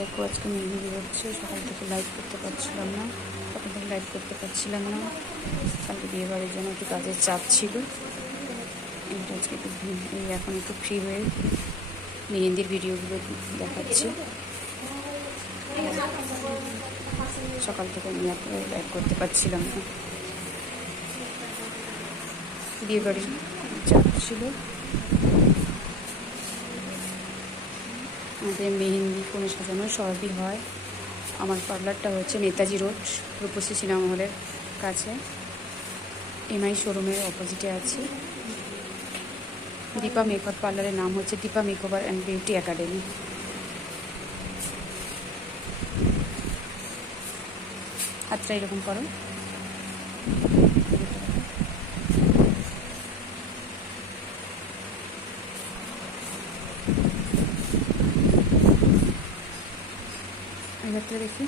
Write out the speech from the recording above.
দেখো আজকে মেহেন্দি হচ্ছে, সকাল থেকে লাইভ করতে পারছিলাম না, সকাল থেকে লাইভ করতে পারছিলাম না। কালকে বিয়ে বাড়ির জন্য একটু কাজের চাপ ছিল। এটা আজকে একটু এই এখন একটু ফ্রি হয়ে মেহেন্দির ভিডিওগুলো দেখাচ্ছি। সকাল থেকে আমি আর লাইভ করতে পারছিলাম না, বিয়ে বাড়ির চাপ ছিল। আমাদের মেহেন্দি ফোনে সাজানো সবই হয়। আমার পার্লারটা হচ্ছে নেতাজি রোড, রূপসী সিনেমা হলের কাছে, এমআই শোরুমের অপোজিটে আছে। দীপা মেকআপ পার্লারের নাম হচ্ছে Deepa Makeover and Beauty Academy. হাতটা এরকম করো। হাতটা দেখি।